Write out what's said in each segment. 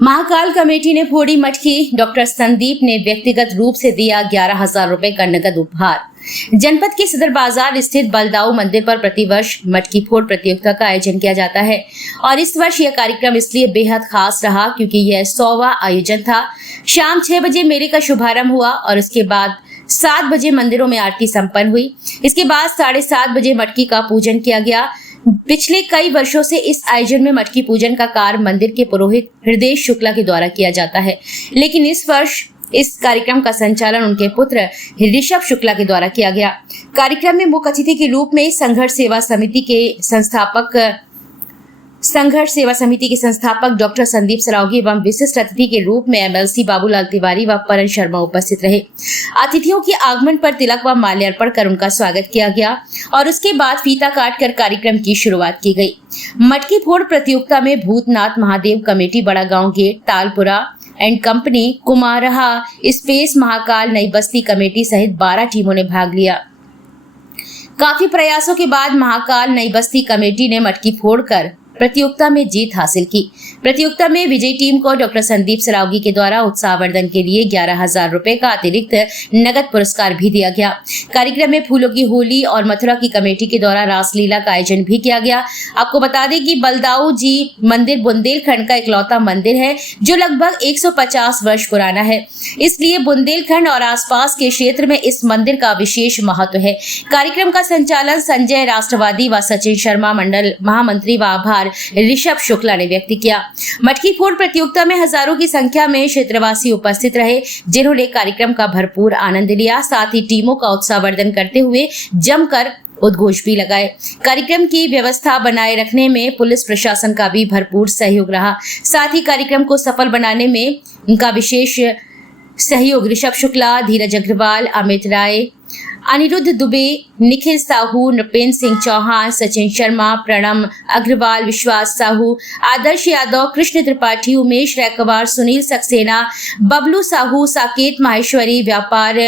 Mahakal committee ने फोड़ी मटकी। Doctor Sandeep ने व्यक्तिगत रूप से दिया 11,000 रुपए का नगद उपहार। जनपद के सदर बाजार स्थित बलदाऊ मंदिर पर प्रतिवर्ष मटकी फोड़ प्रतियोगिता का आयोजन किया जाता है और इस वर्ष यह कार्यक्रम इसलिए बेहद खास रहा क्योंकि यह 100वां आयोजन था। शाम 6 बजे मेले का शुभारंभ हुआ और उसके बाद 7 बजे मंदिरों में आरती संपन्न हुई। इसके बाद 7:30 बजे मटकी का पूजन किया गया। पिछले कई वर्षों से इस आयोजन में मटकी पूजन का कार्य मंदिर के पुरोहित हृदय शुक्ला के द्वारा किया जाता है, लेकिन इस वर्ष इस कार्यक्रम का संचालन उनके पुत्र ऋषभ शुक्ला के द्वारा किया गया। कार्यक्रम में मुख्य अतिथि के रूप में संघर्ष सेवा समिति के संस्थापक डॉक्टर संदीप सरावगी एवं विशिष्ट अतिथि के रूप में एमएलसी बाबूलाल तिवारी व परन शर्मा उपस्थित रहे। अतिथियों के आगमन पर तिलक व माल्यार्पण कर उनका स्वागत किया गया और उसके बाद फीता काटकर कार्यक्रम की शुरुआत की गई। मटकी फोड़ प्रतियोगिता में Bhootnath Mahadev committee, Bada Gaon gate, Talpura and company, Kumarha space, Mahakal Nai Basti committee सहित 12 टीमों ने भाग लिया। काफी प्रयासों के बाद महाकाल नई बस्ती कमेटी ने मटकी फोड़कर प्रतियोगिता में जीत हासिल की। प्रतियोगिता में विजयी टीम को डॉक्टर संदीप सरावगी के द्वारा उत्साहवर्धन के लिए 11,000 रुपए का अतिरिक्त नगद पुरस्कार भी दिया गया। कार्यक्रम में फूलों की होली और मथुरा की कमेटी के द्वारा रासलीला का आयोजन भी किया गया। आपको बता दें कि बलदाऊ जी मंदिर बुंदेलखंड का इकलौता मंदिर है जो लगभग 150 वर्ष पुराना है, इसलिए बुंदेलखंड और आसपास के क्षेत्र में इस मंदिर का विशेष महत्व है। कार्यक्रम का संचालन संजय राष्ट्रवादी व सचिन शर्मा मंडल महामंत्री व आभार ऋषभ शुक्ला ने व्यक्त किया। मटकी फोड़ प्रतियोगिता में हजारों की संख्या में क्षेत्रवासी उपस्थित रहे जिन्होंने कार्यक्रम का भरपूर आनंद लिया। साथ ही टीमों का उत्साहवर्धन करते हुए जमकर उद्घोष भी लगाए। कार्यक्रम की व्यवस्था बनाए रखने में पुलिस प्रशासन का भी भरपूर सहयोग रहा। साथ ही कार्यक्रम को सफल बनाने में उनका विशेष सहयोग ऋषभ शुक्ला, धीरज अग्रवाल, अमित राय, अनिरुद्ध दुबे, निखिल साहू, नृपेंद्र सिंह चौहान, सचिन शर्मा, प्रणम अग्रवाल, विश्वास साहू, आदर्श यादव, कृष्ण त्रिपाठी, उमेश रैकवार, सुनील सक्सेना, बबलू साहू, साकेत माहेश्वरी, व्यापार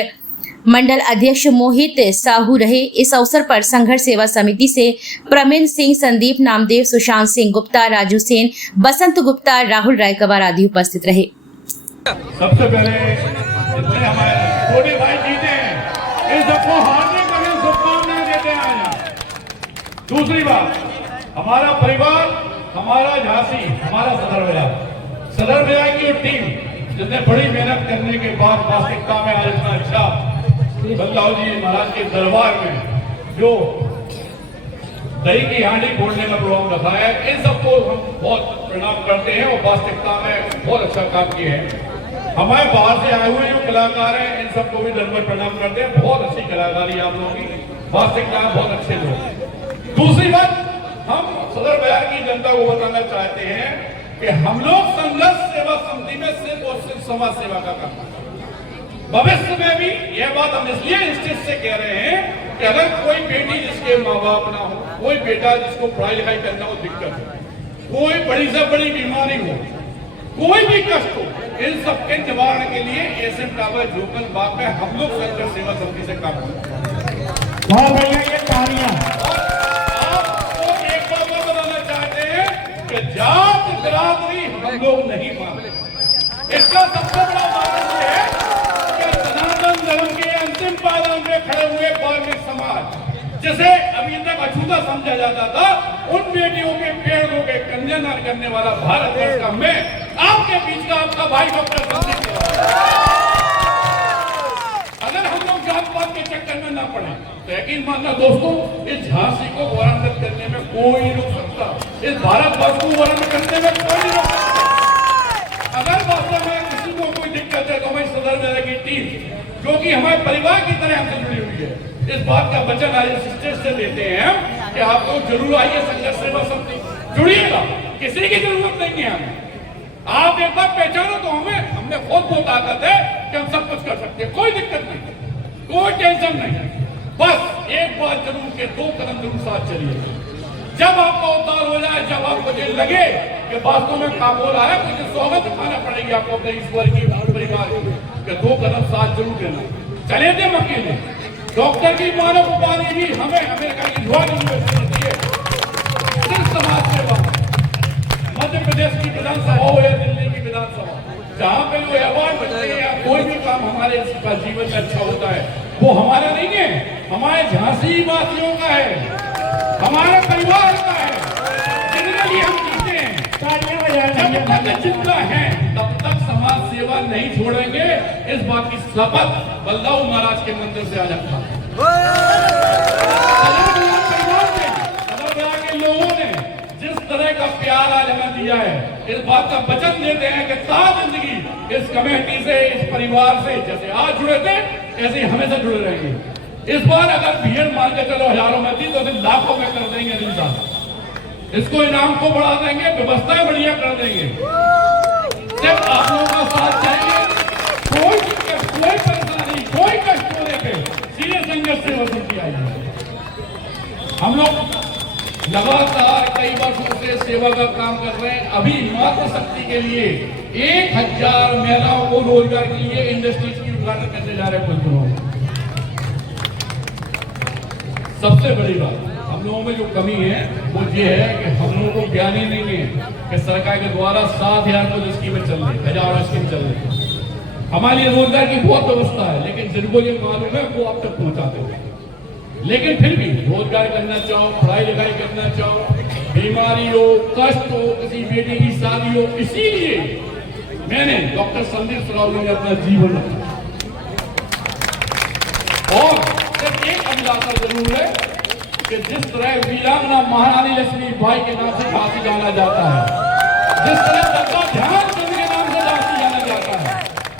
मंडल अध्यक्ष मोहित साहू रहे। इस अवसर पर संघर्ष सेवा समिति से प्रमिन सिंह, संदीप नामदेव, सुशांत सिंह गुप्ता, राजू सेन, बसंत गुप्ता, राहुल रायकवार आदि उपस्थित रहे। सबसे पहले हमारे छोटे भाई जीते हैं, इन सबको हार्दिक शुभकामनाएं देते हैं। दूसरी बात, हमारा परिवार, हमारा झांसी, हमारा सदर बाजार की टीम जिसने बड़ी मेहनत करने के बाद वास्तविकता में आज इतना अच्छा बलदाऊ जी महाराज के दरबार में जो दही की हांडी फोड़ने का प्रोग्राम रखा है, इन सबको हम बहुत प्रणाम करते हैं और वास्तविकता में बहुत अच्छा काम किए हैं। हमारे बाहर से आए हुए जो कलाकार हैं, इन सबको भी दंडवत प्रणाम करते हैं। बहुत अच्छी कलाकारी आप लोगों की, वास्तविकता बहुत अच्छे लोग। दूसरी बात, हम सदर बाजार की जनता को बताना चाहते हैं कि हम लोग संघर्ष सेवा समिति में सिर्फ और सिर्फ समाज सेवा का काम करते हैं। भविष्य में भी यह बात हम इसलिए स्टेज से कह रहे हैं कि अगर कोई बेटी जिसके माँ बाप ना हो, कोई बेटा जिसको पढ़ाई लिखाई करना हो दिक्कत हो, कोई बड़ी से बड़ी बीमारी हो, कोई भी कष्ट हो, इन सबके निवारण के लिए एसएम टावर जोकल बाग में हम लोग संघर्ष सेवा समिति से काम करते हैं। ये कहानियां आपको एक बार बताना चाहते हैं कि जात बिरादरी हम लोग नहीं मानते। इसका सबसे बड़ा उदाहरण ये है कि सनातन धर्म के अंतिम पायदान में खड़े हुए धार्मिक समाज, जिसे अभी तक अछूता समझा जाता था, उन बेटियों के पेड़ों के कन्यादान करने वाला भारत देश का मैं आपके बीच का आपका भाई डॉक्टर संदीप। अगर हम लोग जात पात के चक्कर में ना पड़े तो यकीन मानना दोस्तों, इस झांसी को वरान्वित करने में कोई नहीं रोक सकता, इस भारतवर्ष को वरान्वित करने में कोई नहीं रोक सकता। अगर वास्तव में किसी को कोई दिक्कत है तो हमारी सदर बाजार की टीम, जो कि हमारे परिवार की तरह हमसे जुड़ी हुई है, इस बात का वचन आज स्टेज से देते हैं कि आप लोग जरूर आइए संघर्ष सेवा समिति, जुड़िएगा। किसी की जरूरत नहीं है हमें, आप एक बार पहचानो तो हमें बहुत ताकत है कि हम सब कुछ कर सकते हैं। कोई दिक्कत नहीं, कोई टेंशन नहीं। बस एक बात जरूर के 2 कदम जरूर साथ चलिए। जब आपका उद्धार हो जाए, जब आपको ये लगे कि वास्तव में काम हो रहा है, मुझे स्वागत दिखाना पड़ेगी आपको अपने ईश्वर की, परिवार की, 2 कदम साथ जरूर देना। चले थे अकेले, डॉक्टर की मानव उपाधि भी हमें अमेरिका की युवा यूनिवर्सिटी है, सिर्फ समाज सेवा, मध्य प्रदेश की विधानसभा हो या दिल्ली की विधानसभा, जहाँ पे जो अवार्ड बनते हैं या कोई भी काम हमारे का जीवन में अच्छा होता है वो हमारा नहीं है, हमारे झांसी वासियों का है, हमारे परिवार का है, जिनके लिए हम जीते हैं। जब तक जिंदा है तब तक समाज सेवा नहीं छोड़ेंगे, इस बात की शपथ बल्लभ महाराज के मंदिर से आज रखा के लोगों ने जिस तरह का प्यार आज हमें दिया है, इस बात का वचन देते हैं कि सारी जिंदगी इस कमेटी से, इस परिवार से जैसे आज जुड़े थे ऐसे ही हमेशा जुड़े रहेंगे। इस बार अगर भीड़ मान के चलो हजारों में थी तो लाखों में कर देंगे इंसान, इसको इनाम को बढ़ा देंगे, व्यवस्थाएं बढ़िया कर देंगे। सिर्फ आप लोगों का साथ चाहिए, कोई दिक्कत, कोई परेशानी, कोई कष्ट होने पे सीधे संघर्ष से वसूल किया जाए। हम लोग लगातार कई वर्षों से सेवा का काम कर रहे हैं। अभी मातृ शक्ति के लिए 1000 महिलाओं को रोजगार के लिए इंडस्ट्रीज की उद्घाटन करने जा रहे हैं कुछ दिनों में। सबसे बड़ी बात हम लोगों में जो कमी है वो ये है कि हम लोगों को ज्ञान ही नहीं है कि सरकार के द्वारा 7000 को स्कीमें चल रही, हजारों स्कीम चल रही। हमारे लिए रोजगार की बहुत व्यवस्था है, लेकिन जिनको ये मालूम है वो अब तक पहुंचाते हैं। लेकिन फिर भी रोजगार करना चाहो, पढ़ाई लिखाई करना चाहो, बीमारी हो, कष्ट हो, किसी बेटी की शादी हो, इसीलिए मैंने डॉक्टर संदीप सरावगी ने अपना जीवन रखा। और सिर्फ एक अभिलाषा जरूर है कि जिस तरह वीरांगना महारानी लक्ष्मीबाई के नाम से झांसी जाना जाता है, जिस तरह डॉक्टर ध्यानचंद के नाम से झांसी जाना जाता है,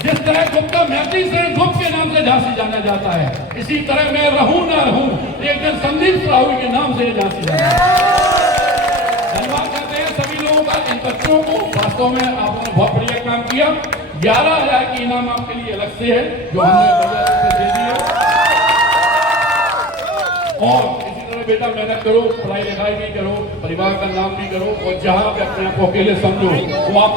जिस तरह गुप्ता महती से गुप्त के नाम से झांसी जाना जाता है, इसी तरह मैं रहूं ना रहूं एक दिन संदीप सरावगी के नाम से झांसी जाना धन्यवाद करते हैं सभी लोगों का। इन बच्चों को वास्तव में आपने बहुत बढ़िया काम किया। 11,000 की इनाम आपके लिए अलग से है जो हमने बजट से दे दिया। और इसी तरह बेटा मेहनत करो, पढ़ाई लिखाई भी करो, परिवार का नाम भी करो, और जहां पे अपने आप को अकेले समझो वो आप